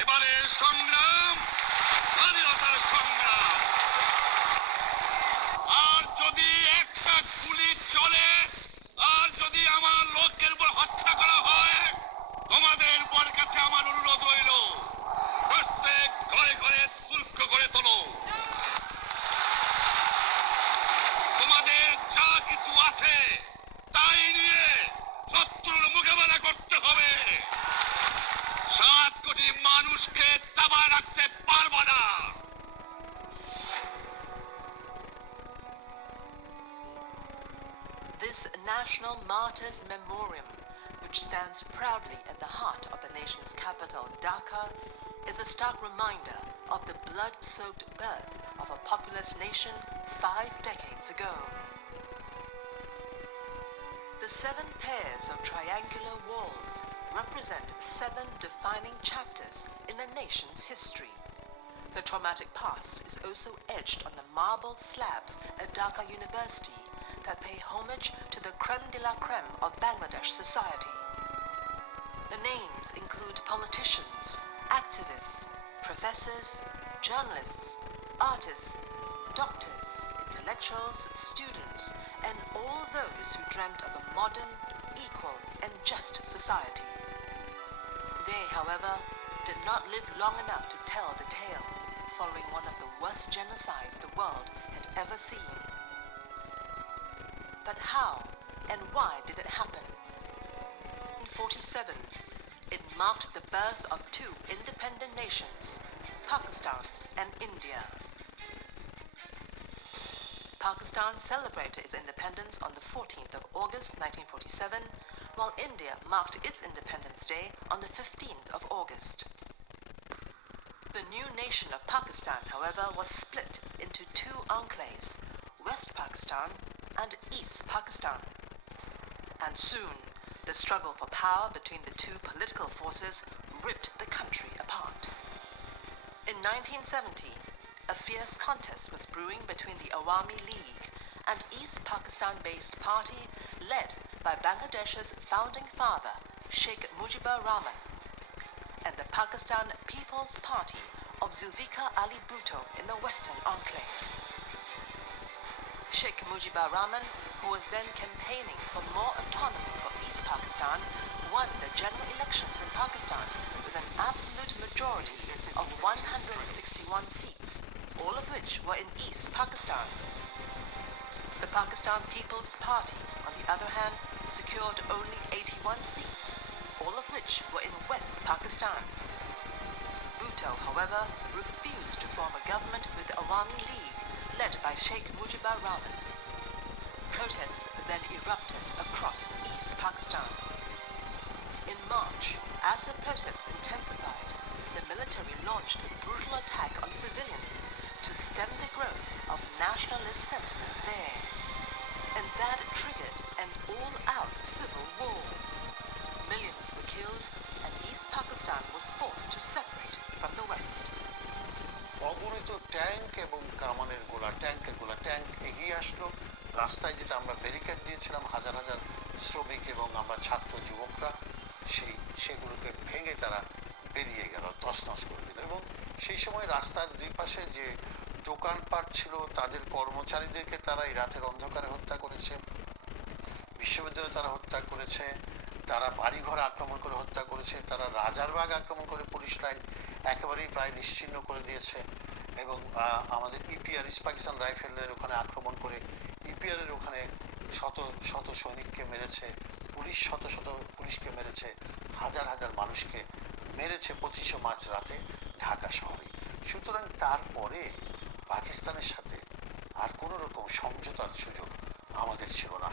এবারের সংগ্রাম স্বাধীনতার সংগ্রাম। আর যদি একটা গুলি চলে, আর যদি আমার লোকের উপর হত্যা করা হয়, তোমাদের উপর কাছে আমার অনুরোধ রইল, প্রত্যেক ঘরে ঘরে তুর্ক করে তোলো। তোমাদের যা কিছু আছে তাই নিয়ে শত্রুর মোকাবেলা করতে হবে। 7 কোটি মানুষকে দাবায় রাখতে পারবো না। This National Martyrs Memoriam, which stands proudly at the heart of the nation's capital, Dhaka, is a stark reminder of the blood-soaked birth of a populous nation 5 decades ago. The 7 pairs of triangular walls represent 7 defining chapters in the nation's history. The traumatic past is also etched on the marble slabs at Dhaka University that pay homage to the creme de la creme of Bangladesh society. The names include politicians, activists, professors, journalists, artists, doctors, intellectuals, students, and all those who dreamt of a modern, equal, and just society. They, however, did not live long enough to tell the tale, following one of the worst genocides the world had ever seen. But how and why did it happen? In 1947, it marked the birth of 2 independent nations, Pakistan and India. Pakistan celebrated its independence on the 14th of August 1947, while India marked its Independence Day on the 15th of August. The new nation of Pakistan, however, was split into 2 enclaves, West Pakistan and East Pakistan. And soon, the struggle for power between the 2 political forces ripped the country apart. In 1970, a fierce contest was brewing between the Awami League, an East Pakistan-based party led by Bangladesh's founding father, Sheikh Mujibur Rahman, and the Pakistan People's Party of Zulfikar Ali Bhutto in the Western Enclave. Sheikh Mujibur Rahman, who was then campaigning for more autonomy for East Pakistan, won the general elections in Pakistan with an absolute majority of 161 seats, all of which were in East Pakistan. The Pakistan People's Party, on the other hand, secured only 81 seats, all of which were in West Pakistan. Bhutto, however, refused to form a government with the Awami League, led by Sheikh Mujibur Rahman. Protests then erupted across East Pakistan. In March, as the protests intensified, the military launched a brutal attack on civilians to stem the growth of nationalist sentiments there. And that triggered an all-out civil war. Millions were killed, and East Pakistan was forced to separate from the West. অগণিত tank এবং কামানের গোলা, ট্যাঙ্কের গোলা, tank এগিয়ে আসলো। রাস্তায় যেটা আমরা ব্যারিকেড দিয়েছিলাম, হাজার হাজার শ্রমিক এবং আমরা ছাত্র যুবকরা সেগুলোকে ভেঙে তারা বেরিয়ে গেল, তছনছ করে দিল। এবং সেই সময় রাস্তার 2 পাশে যে দোকানপাট ছিল, তাদের কর্মচারীদেরকে তারা এই রাতের অন্ধকারে হত্যা করেছে, বিশ্ববিদ্যালয়ে তারা হত্যা করেছে, তারা বাড়িঘর আক্রমণ করে হত্যা করেছে, তারা রাজারবাগ আক্রমণ করে পুলিশ লাইন একেবারেই প্রায় নিশ্চিহ্ন করে দিয়েছে। এবং আমাদের ইপিআর, ইস্ট পাকিস্তান রাইফেলের ওখানে আক্রমণ করে ইপিআরের ওখানে শত শত সৈনিককে মেরেছে, পুলিশ শত শত পুলিশকে মেরেছে, হাজার হাজার মানুষকে মেরেছে 25 মার্চ রাতে ঢাকা শহরে। সুতরাং তারপরে পাকিস্তানের সাথে আর কোনো রকম সমঝোতার সুযোগ আমাদের ছিল না।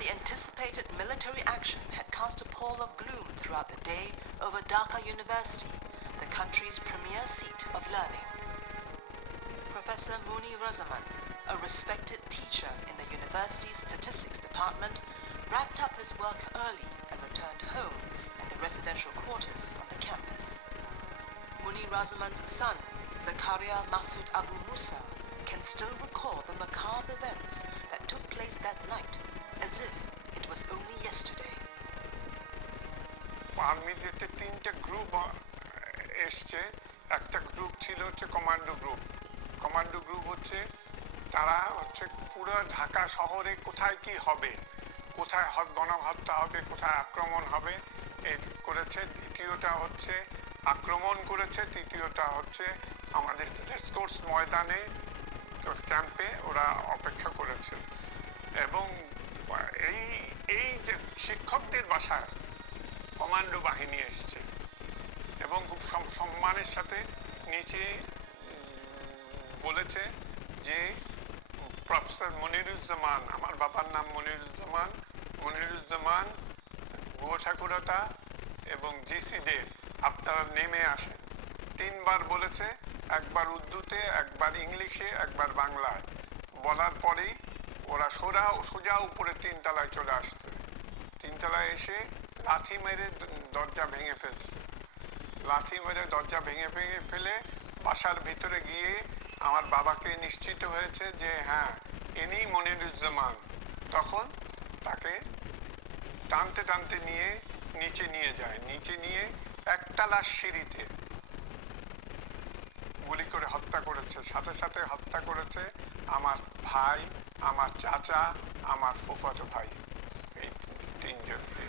The anticipated military action had cast a pall of gloom throughout the day over Dhaka University, the country's premier seat of learning. Professor Muni Razaman, a respected teacher in the university's statistics department, wrapped up his work early and returned home in the residential quarters on the campus. Muni Razaman's son, Zakaria Masood Abu Musa, can still recall the macabre events that took place that night, as if it was only yesterday. আর্মিতে তিনটে group এসছে। একটা group ছিল হচ্ছে commando group. Commando group হচ্ছে তারা হচ্ছে পুরো ঢাকা শহরে কোথায় কি হবে, কোথায় গণহত্যা হবে, কোথায় আক্রমণ হবে এই করেছে। দ্বিতীয়টা হচ্ছে আক্রমণ করেছে, তৃতীয়টা হচ্ছে আমাদের রেসকোর্স ময়দানে ক্যাম্পে ওরা অপেক্ষা করেছে। এবং এই এই যে শিক্ষকদের বাসায় কমান্ডো বাহিনী এসছে এবং খুব সম্মানের সাথে নিচে বলেছে যে প্রফেসর মনিরুজ্জামান, আমার বাবার নাম মনিরুজ্জামান, মনিরুজ্জামান, গুহ ঠাকুরতা এবং জিসি দেব, আপনারা নেমে আসেন। তিনবার বলেছে, একবার উর্দুতে, একবার ইংলিশে, একবার বাংলায়। বলার পরেই ওরা সোজা উপরে তিনতলায় চলে আসছে। তিনতলায় এসে লাথি মেরে দরজা ভেঙে ফেলছে। লাথি মেরে দরজা ভেঙে ফেলে বাসার ভিতরে গিয়ে আমার বাবাকে নিশ্চিত হয়েছে যে হ্যাঁ ইনি মনিরুজ্জামান। তখন তাকে টানতে টানতে নিয়ে নিচে নিয়ে যায়। নিচে নিয়ে একতলা সিঁড়িতে গুলি করে হত্যা করেছে। সাথে সাথে হত্যা করেছে আমার ভাই, আমার চাচা, আমার ফুফাতো ভাই, এই তিনজনকে।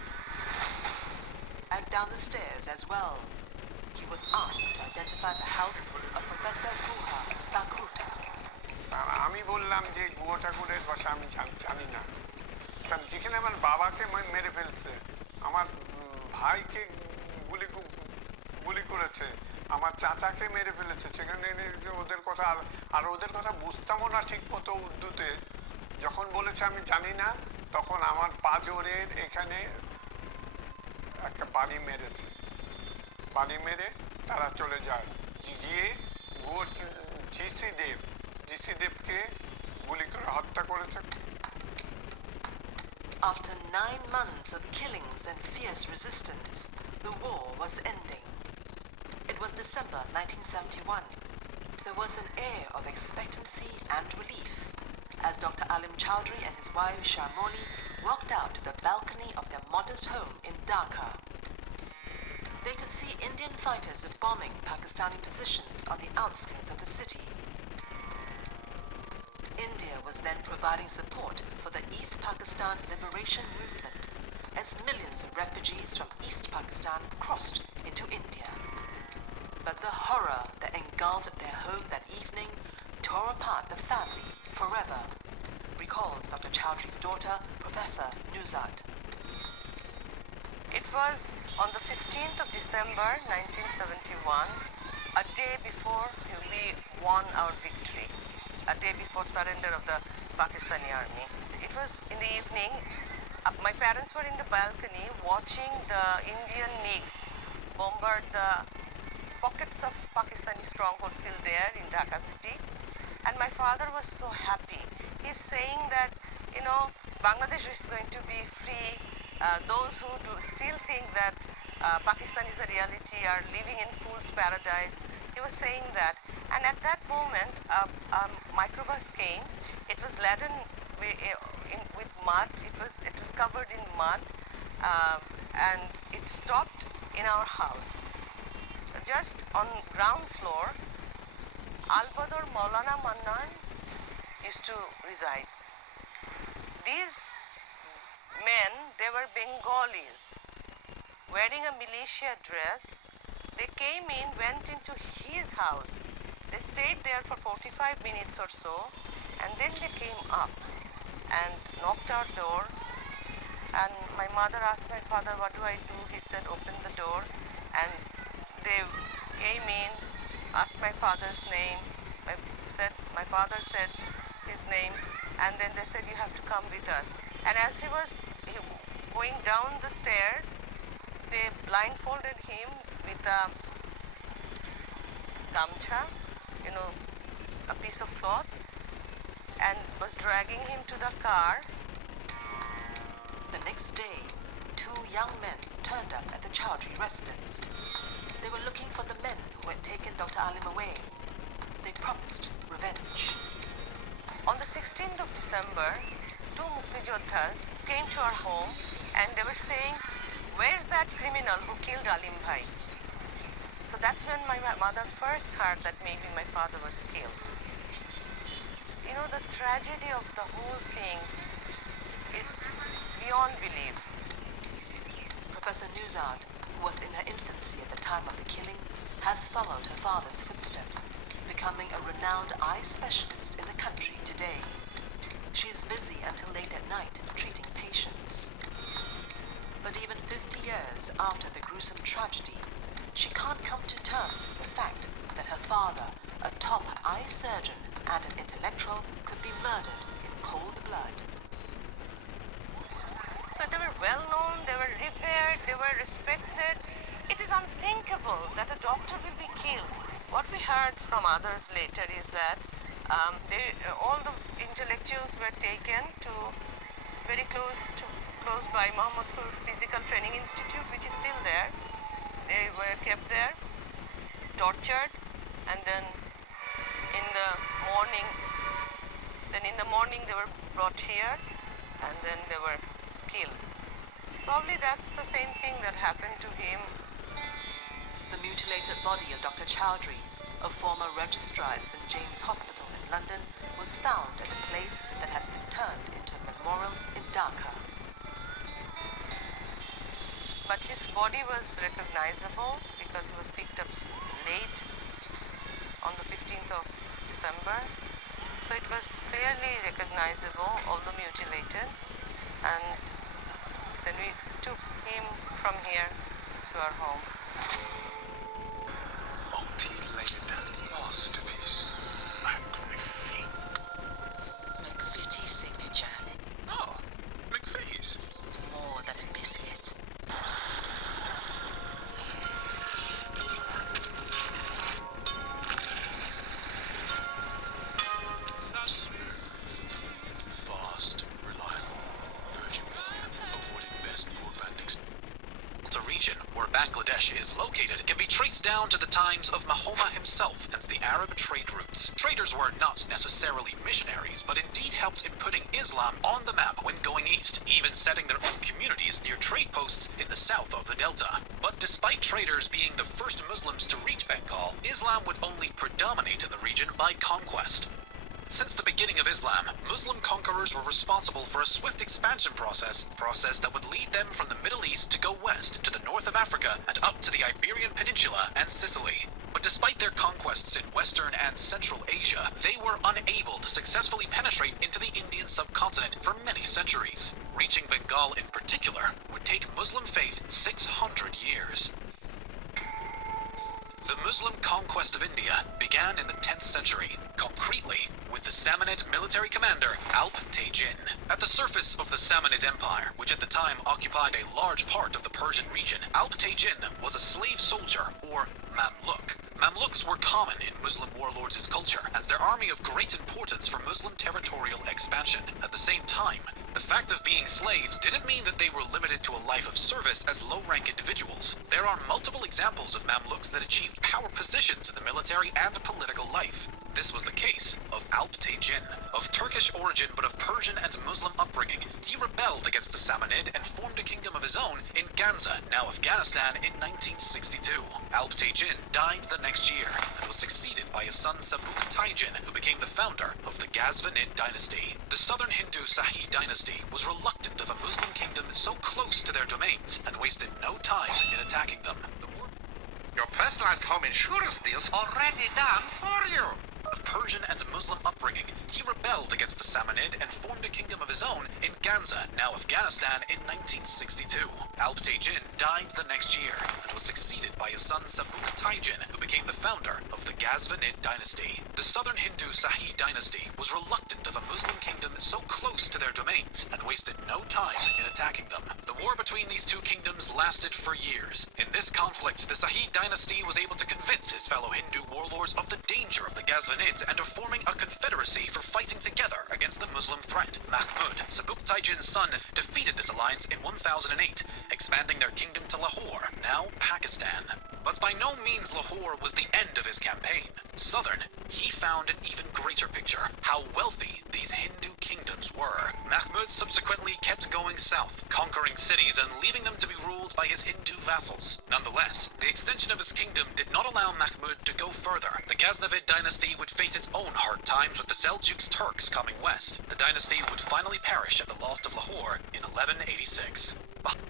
And down the stairs as well. He was asked to identify the house of Professor Guha Thakurta. আর আমি বললাম যে গুহ ঠাকুরের বাসা আমি জানি না, কারণ যেখানে আমার বাবাকে মেরে ফেলছে, আমার ভাইকে গুলি করেছে, আমার চাচাকে মেরে ফেলেছে, সেখানে ওদের কথা আর ওদের কথা বুঝতামও না ঠিক মতো উর্দুতে। যখন বলেছে আমি জানি না, তখন আমার পাঁজরের এখানে একটা বাড়ি মেরেছে। বাড়ি মেরে তারা চলে যায়। গিয়ে জিসি দেবকে গুলি করে হত্যা করেছে। After 9 months of killings and fierce resistance, the war was ending. It was December 1971. There was an air of expectancy and relief as Dr. Alim Chowdhury and his wife Sharmoli walked out to the balcony of their modest home in Dhaka. They could see Indian fighters bombing Pakistani positions on the outskirts of the city. India was then providing support for the East Pakistan Liberation Movement as millions of refugees from East Pakistan crossed into India. But the horror that engulfed their home that evening tore apart the family forever, recalls Dr. Chowdhury's daughter, Professor Nuzat. It was on the 15th of December 1971, a day before we won our victory, a day before surrender of the Pakistani army. It was in the evening. My parents were in the balcony watching the Indian MiGs bombard the pockets of Pakistani strongholds still there in Dhaka city. And my father was so happy. He's saying that, you know, Bangladesh is going to be free. Those who do still think that Pakistan is a reality are living in fool's paradise. He was saying that. And at that moment, a microbus came. It was laden with mud. It was covered in mud, and it stopped in our house. Just on ground floor, Al-Badr Maulana Mannan used to reside. These men, they were Bengalis, wearing a militia dress. They came in, went into his house. They stayed there for 45 minutes or so, and then they came up and knocked our door. And my mother asked my father, what do I do? He said, open the door. And they came in, asked my father's name. My father said his name, and then they said, you have to come with us. And as he was going down the stairs, they blindfolded him with a gamcha, you know, a piece of cloth, and was dragging him to the car. The next day, 2 young men turned up at the Chowdhury residence. They were looking for the men who had taken Dr. Alim away. They promised revenge. On the 16th of December, 2 Muktijoddhas came to our home and they were saying, where's that criminal who killed Alim Bhai? So that's when my mother first heard that maybe my father was killed. You know, the tragedy of the whole thing is beyond belief. Professor Nuzard, who was in her infancy at the time of the killing, has followed her father's footsteps, becoming a renowned eye specialist in the country today. She is busy until late at night treating patients. But even 50 years after the gruesome tragedy, she can't come to terms with the fact that her father, a top eye surgeon and an intellectual, could be murdered in cold blood. So they were well known, they were revered, they were respected. It is unthinkable that a doctor will be killed. What we heard from others later is that all the intellectuals were taken to very close by Mohammadpur Physical Training Institute, which is still there. They were kept there, tortured, and then in the morning they were brought here, and then they were killed. Probably that's the same thing that happened to him. The mutilated body of Dr. Chowdhury, a former registrar at St. James Hospital in London, was found at a place that has been turned into a memorial in Dhaka. But his body was recognizable because he was picked up late on the 15th of December. So it was clearly recognizable, although mutilated. And then we took him from here to our home. Multi-layered masterpiece. Magnifique. McVitie's signature. Oh, McVitie's. More than a biscuit. So smooth, fast, reliable. Virgin Media awarded best broadband experience. The region where Bangladesh is located can be traced down to the times of Mahoma himself, hence the Arab trade routes. Traders were not necessarily missionaries, but indeed helped in putting Islam on the map when going east, even setting their own communities near trade posts in the south of the Delta. But despite traders being the first Muslims to reach Bengal, Islam would only predominate in the region by conquest. Since the beginning of Islam, Muslim conquerors were responsible for a swift expansion process that would lead them from the Middle East to go west to the north of Africa and up to the Iberian Peninsula and Sicily. But despite their conquests in Western and Central Asia, they were unable to successfully penetrate into the Indian subcontinent for many centuries. Reaching Bengal in particular would take Muslim faith 600 years. The Muslim conquest of India began in the 10th century, concretely with the Samanid military commander Alp Tejin. At the surface of the Samanid Empire, which at the time occupied a large part of the Persian region, Alp Tejin was a slave soldier, or Mamluk. Mamluks were common in Muslim warlords' culture, as their army of great importance for Muslim territorial expansion. At the same time, the fact of being slaves didn't mean that they were limited to a life of service as low-rank individuals. There are multiple examples of Mamluks that achieved power positions in the military and political life. This was the case of Alp Tejin. Of Turkish origin but of Persian and Muslim upbringing, he rebelled against the Samanid and formed a kingdom of his own in Ganza, now Afghanistan, in 1962. Alp Tejin died the next year and was succeeded by his son Sabuk Taijin, who became the founder of the Ghazvanid dynasty. The southern Hindu Sahi dynasty was reluctant of a Muslim kingdom so close to their domains and wasted no time in attacking them. Your personalized home insurance deal's already done for you. Of Persian and Muslim upbringing, he rebelled against the Samanid and formed a kingdom of his own in Ganza, now Afghanistan, in 1962. Alp Tejin died the next year and was succeeded by his son Sabuk Taijin, who became the founder of the Ghazvanid dynasty. The southern Hindu Sahi dynasty was reluctant of a Muslim kingdom so close to their domains and wasted no time in attacking them. The war between these two kingdoms lasted for years. In this conflict, the Sahi dynasty was able to convince his fellow Hindu warlords of the danger of the Ghazvanids and of forming a confederacy for fighting together against the Muslim threat. Mahmud, Sabuk Taijin's son, defeated this alliance in 1008, expanding their kingdom to Lahore, now Pakistan. But by no means Lahore was the end of his campaign. Southern, he found an even greater picture, how wealthy these Hindu kingdoms were. Mahmud subsequently kept going south, conquering cities and leaving them to be ruled by his Hindu vassals. Nonetheless, the extension of his kingdom did not allow Mahmud to go further. The Ghaznavid dynasty would face its own hard times with the Seljuks Turks coming west. The dynasty would finally perish at the loss of Lahore in 1186.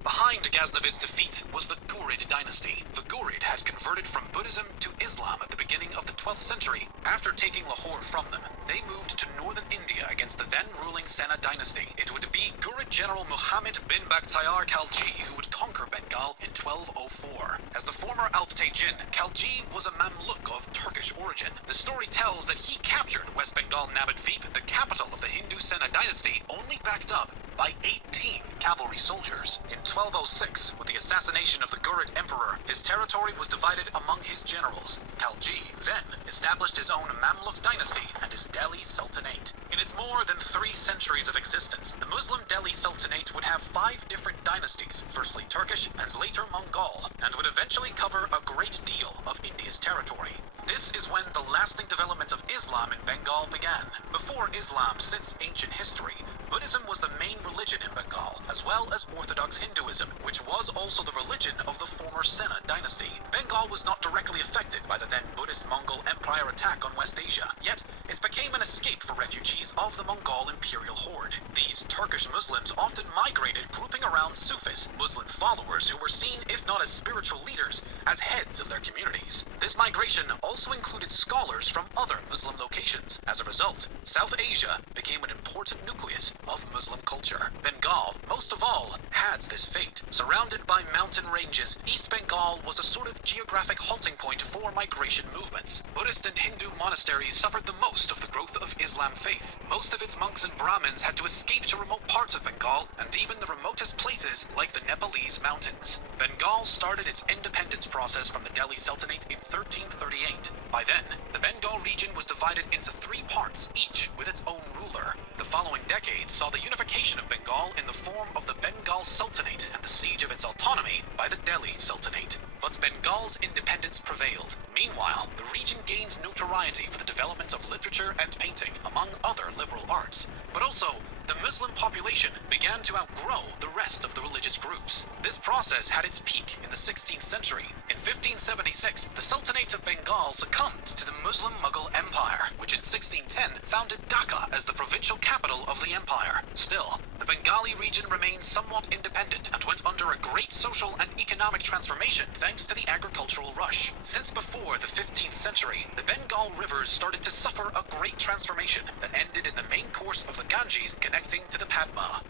Behind Ghaznavid's defeat was the Ghurid dynasty. The Ghurid had converted from Buddhism to Islam at the beginning of the 12th century. After taking Lahore from them, they moved to northern India against the then-ruling Sena dynasty. It would be Ghurid general Muhammad bin Bakhtiyar Khalji who would conquer Bengal in 1204. As the former Alp Tejin, Khalji was a Mamluk of Turkish origin. The story tells that he captured West Bengal Nabadvip, the capital of the Hindu Sena dynasty, only backed up by 18 cavalry soldiers. In 1206, with the assassination of the Ghurid emperor, his territory was divided among his generals. Khalji then established his own Mamluk dynasty and his Delhi Sultanate. In its more than 3 centuries of existence, the Muslim Delhi Sultanate would have 5 different dynasties, firstly Turkish and later Mongol, and would eventually cover a great deal of India's territory. This is when the lasting development of Islam in Bengal began. Before Islam, since ancient history, Buddhism was the main religion in Bengal, as well as Orthodox Hinduism, which was also the religion of the former Sena dynasty. Bengal was not directly affected by the then Buddhist Mongol Empire attack on West Asia, yet it became an escape for refugees of the Mongol imperial horde. These Turkish Muslims often migrated grouping around Sufis, Muslim followers who were seen, if not as spiritual leaders, as heads of their communities. This migration also included scholars from other Muslim locations. As a result, South Asia became an important nucleus of Muslim culture. Bengal, most of all, had this fate. Surrounded by mountain ranges, East Bengal was a sort of geographic halting point for migration movements. Buddhist and Hindu monasteries suffered the most of the growth of Islam faith. Most of its monks and Brahmins had to escape to remote parts of Bengal, and even the remotest places like the Nepalese mountains. Bengal started its independence process from the Delhi Sultanate in 1338. By then, the Bengal region was divided into 3 parts, each with its own ruler. The following decades saw the unification of Bengal in the form of the Bengal Sultanate and the siege of its autonomy by the Delhi Sultanate. But Bengal's independence prevailed. Meanwhile, the region gained notoriety for the development of literature and painting, among other liberal arts. But also, the Muslim population began to outgrow the rest of the religious groups. This process had its peak in the 16th century. In 1576, the Sultanate of Bengal succumbed to the Muslim Mughal Empire, which in 1610 founded Dhaka as the provincial capital of the empire. Still, the Bengali region remained somewhat independent and went under a great social and economic transformation thanks to the agricultural rush. Since before the 15th century, the Bengal rivers started to suffer a great transformation that ended in the main course of the Ganges connecting to the Padma.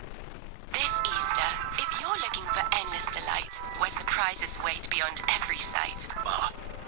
This Easter, if you're looking for endless delight, where surprises wait beyond every sight,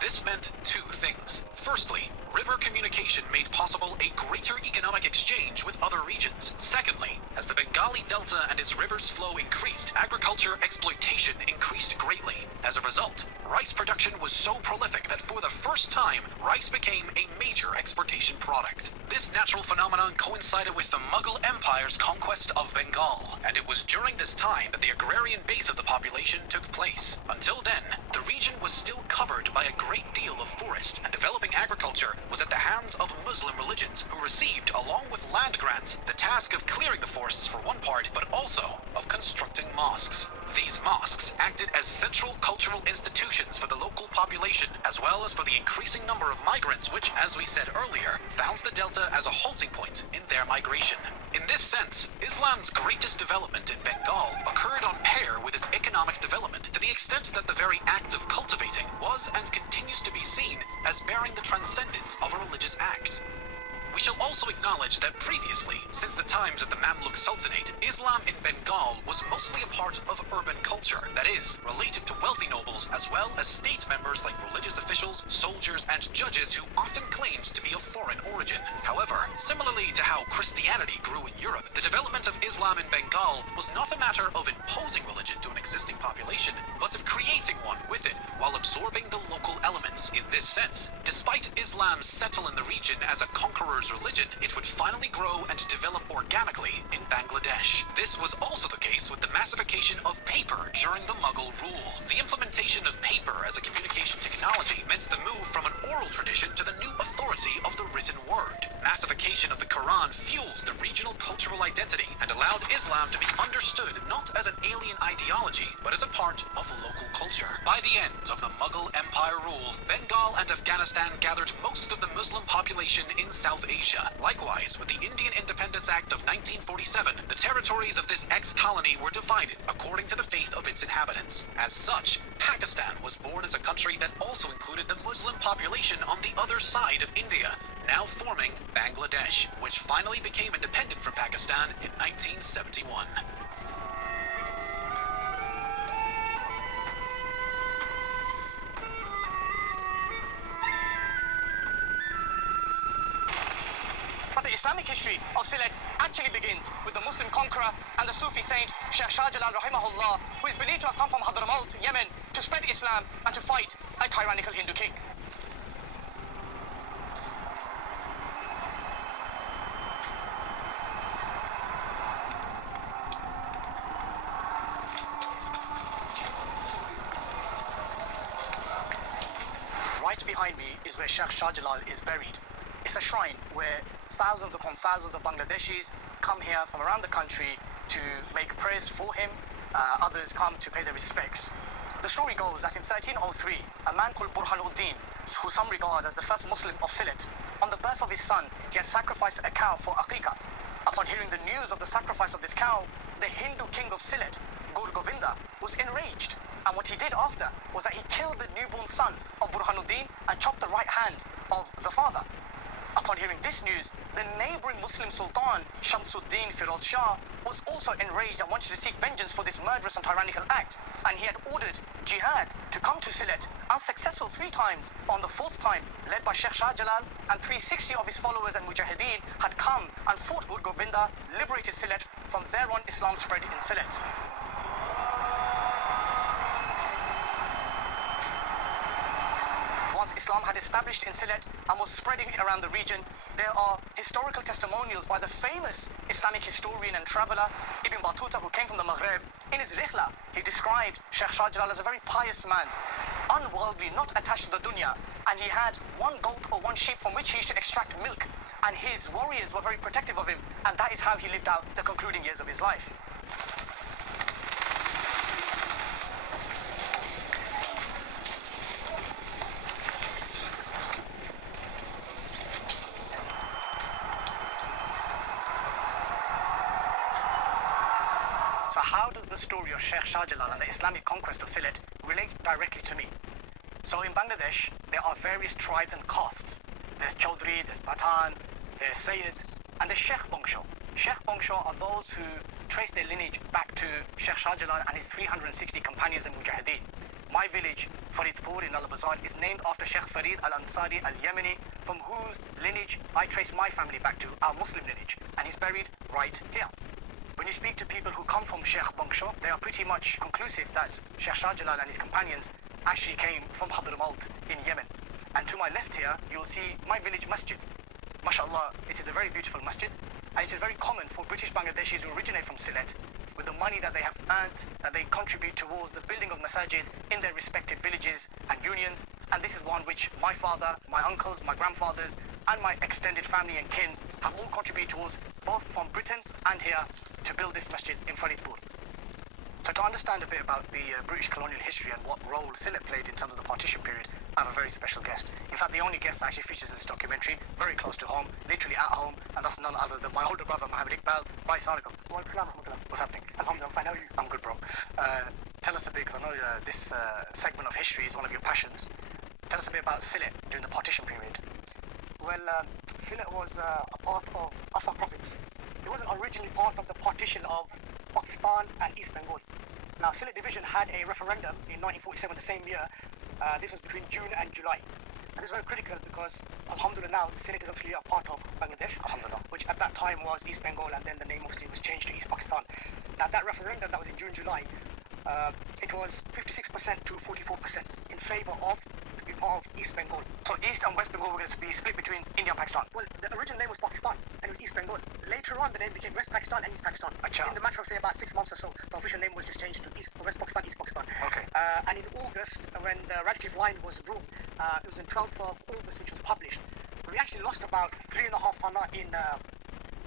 This meant 2 things. Firstly, river communication made possible a greater economic exchange with other regions. Secondly, as the Bengali Delta and its rivers' flow increased, agriculture exploitation increased greatly. As a result, rice production was so prolific that for the first time, rice became a major exportation product. This natural phenomenon coincided with the Mughal Empire's conquest of Bengal, and it was during this time that the agrarian base of the population took place. Until then, the region was still covered by a great deal of forest, and developing agriculture was at the hands of Muslim religions, who received, along with land grants, the task of clearing the forests for one part, but also of constructing mosques. These mosques acted as central cultural institutions for the local population, as well as for the increasing number of migrants which, as we said earlier, found the Delta as a halting point in their migration. In this sense, Islam's greatest development in Bengal occurred on par with its economic development, to the extent that the very act of cultivating was and continues to be seen as bearing the transcendence of a religious act. We shall also acknowledge that previously, since the times of the Mamluk Sultanate, Islam in Bengal was mostly a part of urban culture, that is, related to wealthy nobles as well as state members like religious officials, soldiers, and judges who often claimed to be of foreign origin. However, similarly to how Christianity grew in Europe, the development of Islam in Bengal was not a matter of imposing religion to an existing population, but of creating one with it while absorbing the local elements. In this sense, despite Islam's settle in the region as a conqueror's religion, it would finally grow and develop organically in Bangladesh. This was also the case with the massification of paper during the Mughal rule. The implementation of paper as a communication technology meant the move from an oral tradition to the new authority of the written word. massification of the Quran fuels the regional cultural identity and allowed Islam to be understood not as an alien ideology, but as a part of local culture. By the end of the Mughal Empire rule, Bengal and Afghanistan gathered most of the Muslim population in South Asia. Likewise, with the Indian Independence Act of 1947, the territories of this ex-colony were divided according to the faith of its inhabitants. As such, Pakistan was born as a country that also included the Muslim population on the other side of India, now forming Bangladesh, which finally became independent from Pakistan in 1971. But the Islamic history of Sylhet actually begins with the Muslim conqueror and the Sufi saint Sheikh Shah Jalal rahimahullah, who is believed to have come from Hadramaut, Yemen, to spread Islam and to fight a tyrannical Hindu king. Right behind me is where Sheikh Shah Jalal is buried. It's a shrine where thousands upon thousands of Bangladeshis come here from around the country to make prayers for him. Others come to pay their respects. The story goes that in 1303, a man called Burhanuddin, who some regard as the first Muslim of Sylhet, on the birth of his son, he had sacrificed a cow for Aqiqah. Upon hearing the news of the sacrifice of this cow, the Hindu king of Sylhet, Gur Govinda, was enraged. And what he did after was that he killed the newborn son of Burhanuddin and chopped the right hand of the father. Upon hearing this news, the neighboring Muslim Sultan, Shamsuddin Firoz Shah, was also enraged and wanted to seek vengeance for this murderous and tyrannical act. And he had ordered jihad to come to Sylhet, unsuccessful 3 times. On the 4th time, led by Sheikh Shah Jalal and 360 of his followers and mujahideen had come and fought Gur Govinda, liberated Sylhet. From there on, Islam spread in Sylhet. Once Islam had established in Sylhet and was spreading around the region, there are historical testimonials by the famous Islamic historian and traveller Ibn Battuta, who came from the Maghreb. In his Rihla, he described Sheikh Shah Jalal as a very pious man, unworldly, not attached to the dunya, and he had 1 goat or 1 sheep from which he used to extract milk, and his warriors were very protective of him, and that is how he lived out the concluding years of his life. So how does the story of Sheikh Shah Jalal and the Islamic conquest of Sylhet relate directly to me? So in Bangladesh, there are various tribes and castes. There's Chaudhry, there's Pathan, there's Sayyid, and there's Sheikh Bongsho. Sheikh Bongsho are those who trace their lineage back to Sheikh Shah Jalal and his 360 companions and mujahideen. My village, Faridpur in Al-Bazar, is named after Sheikh Farid Al-Ansari Al-Yemeni, from whose lineage I trace my family back to, our Muslim lineage, and he's buried right here. When you speak to people who come from Sheikh Bongsho, they are pretty much conclusive that Sheikh Shah Jalal and his companions actually came from Hadramaut in Yemen. And to my left here, you'll see my village masjid. MashaAllah, it is a very beautiful masjid, and it is very common for British Bangladeshis who originate from Sylhet, with the money that they have earned, that they contribute towards the building of masajid in their respective villages and unions. And this is one which my father, my uncles, my grandfathers, and my extended family and kin have all contributed towards, both from Britain and here, to build this masjid in Faridpur. So to understand a bit about the British colonial history and what role Sylhet played in terms of the partition period, I have a very special guest. In fact, the only guest that actually features in this documentary, very close to home, literally at home, and that's none other than my older brother, Mohammed Iqbal. Bye, Assalamualaikum. What's happening? Alhamdulillah, fine, how are you? I'm good, bro. Tell us a bit, because I know this segment of history is one of your passions. Tell us a bit about Sylhet during the partition period. Well, Sylhet was a part of Assam province. It wasn't originally part of the partition of Pakistan and East Bengal. Now, Sylhet division had a referendum in 1947, the same year. This was between June and July. And it's very critical because, alhamdulillah, now Sylhet is obviously a part of Bangladesh, which at that time was East Bengal, and then the name obviously was changed to East Pakistan. Now, that referendum that was in June, July, it was 56% to 44% in favour of to be part of East Bengal. So East and West Bengal were going to be split between India and Pakistan? Well, the original name was Pakistan, and it was East Bengal. Later on, the name became West Pakistan and East Pakistan. Achha. In the matter of, say, about 6 months or so, the official name was just changed to West Pakistan, East Pakistan. Okay. And in August, when the Radcliffe Line was drawn, it was on 12th of August, which was published, We actually lost about 3.5 thana in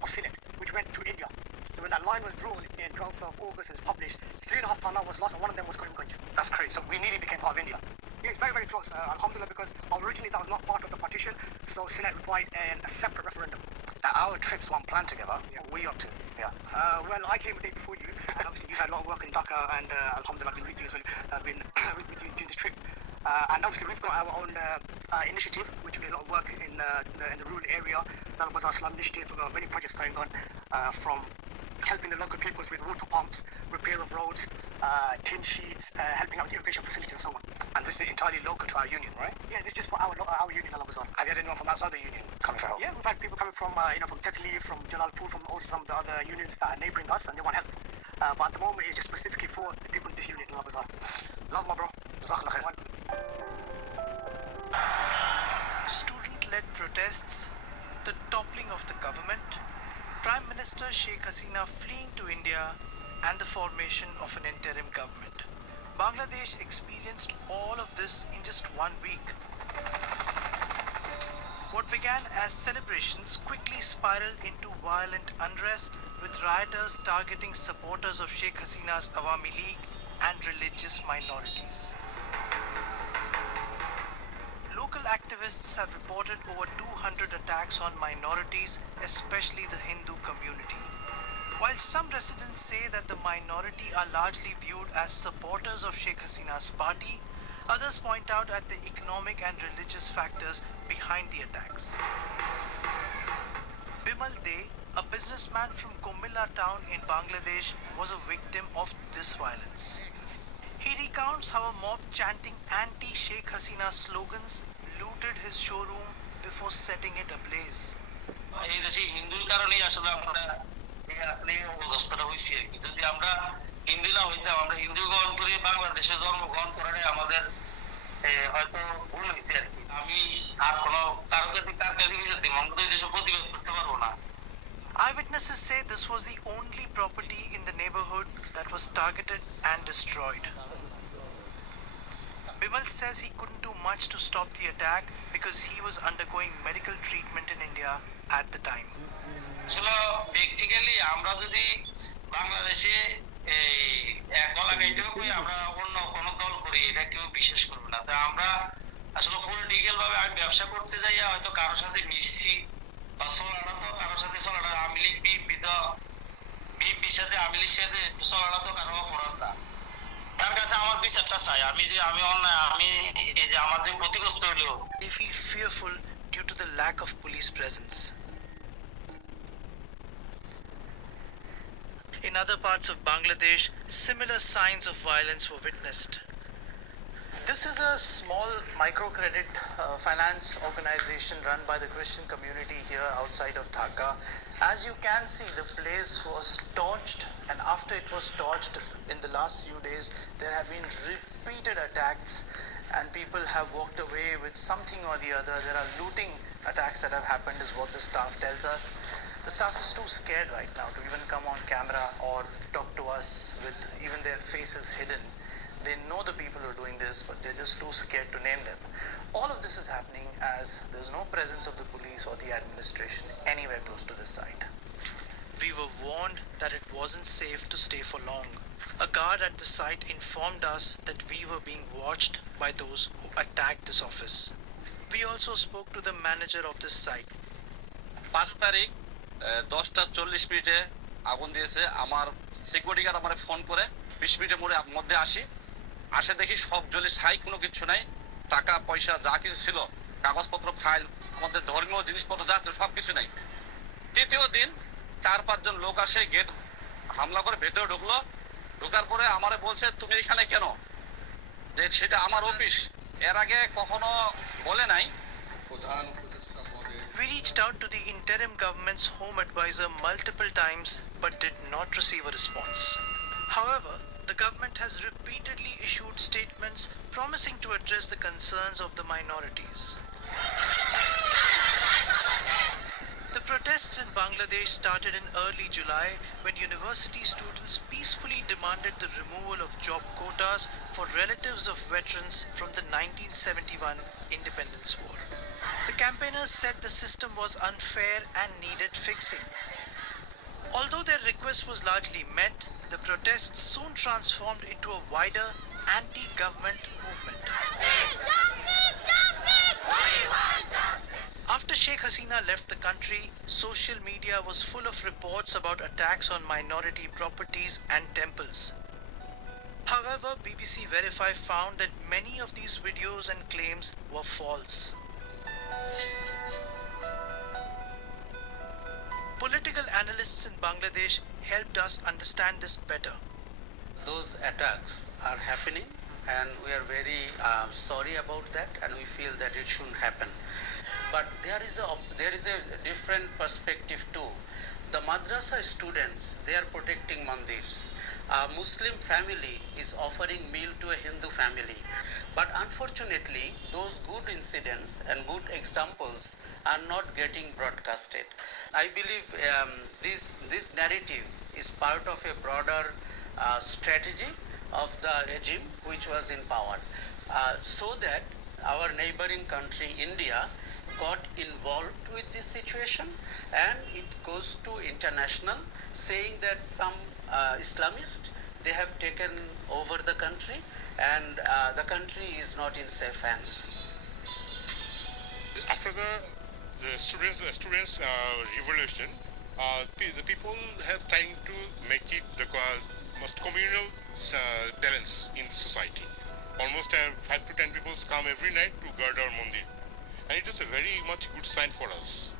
of Sylhet, which went to India. So when that line was drawn in 12th of August and was published, 3.5 thana was lost, and one of them was Karimganj. That's crazy. So we nearly became part of India. Yeah, it's very, very close, alhamdulillah, because originally that was not part of the partition, so Sylhet required a separate referendum. Now, our trips weren't planned together. What were you up to? Yeah. Well, I came a day before you, and obviously you had a lot of work in Dhaka, and alhamdulillah, I've been with you as well, been with you during this trip. And obviously we've got our own initiative, which we do a lot of work in the rural area. That was our slum initiative. We've got many projects going on, from helping the local peoples with water pumps, repair of roads, tin sheets, helping out with irrigation facilities and so on. And this is entirely local to our union, right? Yeah, this is just for our union, Allah Bazaar. Have you had anyone from outside the union coming for help? Yeah, we've had people coming from, from Tetli, from Jalalpur, from also some of the other unions that are neighbouring us, and they want help. But at the moment, it's just specifically for the people in this union, Allah Bazaar. Love, my bro. Jazakallah khair. Student-led protests, the toppling of the government, Prime Minister Sheikh Hasina fleeing to India, and the formation of an interim government. Bangladesh experienced all of this in just 1 week. What began as celebrations quickly spiraled into violent unrest, with rioters targeting supporters of Sheikh Hasina's Awami League and religious minorities. Local activists have reported over 200 attacks on minorities, especially the Hindu community. While some residents say that the minority are largely viewed as supporters of Sheikh Hasina's party, others point out at the economic and religious factors behind the attacks. Bimal De, a businessman from Kumilla town in Bangladesh, was a victim of this violence. He recounts how a mob chanting anti-Sheikh Hasina slogans looted his showroom before setting it ablaze. এই দেশে হিন্দুর কারণেই আসলে আমরা এই অবস্থাটা হয়েছে আর কি। যদি আমরা হিন্দু না হইতাম, আমরা হিন্দু গ্রহণ করে বাংলাদেশে জন্মগ্রহণ করাটাই আমাদের হয়তো ভুল হইতে আর কি। আমি আর কোনো কার কাছে বিচার দিব, আমরা তো এই দেশে প্রতিবাদ করতে পারবো না। Eyewitnesses say this was the only property in the neighborhood that was targeted and destroyed. Bimal says he couldn't do much to stop the attack because he was undergoing medical treatment in India at the time. আসলে ব্যক্তিক্যালি আমরা যদি বাংলাদেশে এই এক গলা গাইতেও কই আমরা অন্য কোনো দল করি, এটা কেউ বিশ্বাস করবে না। তা আমরা আসলে পলিটিক্যাল ভাবে আমি ব্যবসা করতে যাই, হয়তো কারোর সাথে মিশছি বা চলাটা তো কারোর সাথে চলাটা আওয়ামী লীগ বিএনপির সাথে আওয়ামী লীগের সাথে চলাটা তো কারো অপরাধ না। তার কাছে আমার বিচারটা চাই, আমি অন্যায়, আমি এই যে আমার যে ক্ষতিগ্রস্ত হইলো। They feel fearful due to the lack of police presence. In other parts of Bangladesh, similar signs of violence were witnessed. This is a small microcredit finance organization run by the Christian community here outside of Dhaka. As you can see, the place was torched, and after it was torched in the last few days, there have been repeated attacks and people have walked away with something or the other. There are looting attacks that have happened is what the staff tells us. The staff is too scared right now to even come on camera or talk to us with even their faces hidden. They know the people who are doing this, but they're just too scared to name them. All of this is happening as there's no presence of the police or the administration anywhere close to this site. We were warned that it wasn't safe to stay for long. A guard at the site informed us that we were being watched by those who attacked this office. We also spoke to the manager of this site. 5 তারিখ 10:40 আগুন দিয়েছে। আমার security guard আমারে phone করে 20 মিনিটের মধ্যে আসে দেখি সব জ্বলে ছাই, কোনো কিছু নাই। টাকা পয়সা যা কিছু ছিল, কাগজপত্র, ফাইল, আমাদের ধর্মীয় জিনিসপত্র যা ছিল সব কিছু নাই। তৃতীয় দিন 4-5 জন লোক আসে, গেট হামলা করে ভেতরে ঢুকলো। ঢোকার পরে আমারে বলছে তুমি এখানে কেন, যে সেটা আমার অফিস, এর আগে কখনো বলে নাই। We reached out to the interim government's home advisor multiple times but did not receive a response. However, the government has repeatedly issued statements promising to address the concerns of the minorities. The protests in Bangladesh started in early July when university students peacefully demanded the removal of job quotas for relatives of veterans from the 1971 independence war. The campaigners said the system was unfair and needed fixing. Although their request was largely met, the protests soon transformed into a wider anti-government movement. After Sheikh Hasina left the country, social media was full of reports about attacks on minority properties and temples. However, BBC Verify found that many of these videos and claims were false. Political analysts in Bangladesh helped us understand this better. Those attacks are happening and we are very sorry about that, and we feel that it shouldn't happen. But there is a different perspective too. The madrasa students, they are protecting mandirs. A Muslim family is offering meal to a Hindu family. But unfortunately, those good incidents and good examples are not getting broadcasted. I believe this narrative is part of a broader strategy of the regime which was in power, so that our neighboring country India got involved with this situation, and it goes to international saying that some Islamists, they have taken over the country and the country is not in safe hands. After the students revolution, the people have trying to make it the most communal balance in the society. Almost 5 to 10 people come every night to guard our mandir, and it is a very much good sign for us.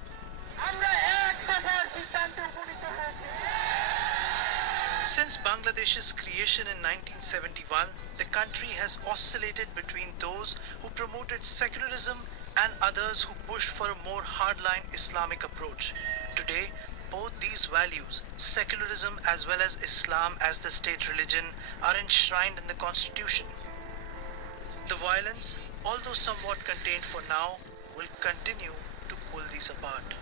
Since Bangladesh's creation in 1971, the country has oscillated between those who promoted secularism and others who pushed for a more hardline Islamic approach. Today, both these values, secularism as well as Islam as the state religion, are enshrined in the constitution. The violence, although somewhat contained for now, will continue to pull these apart.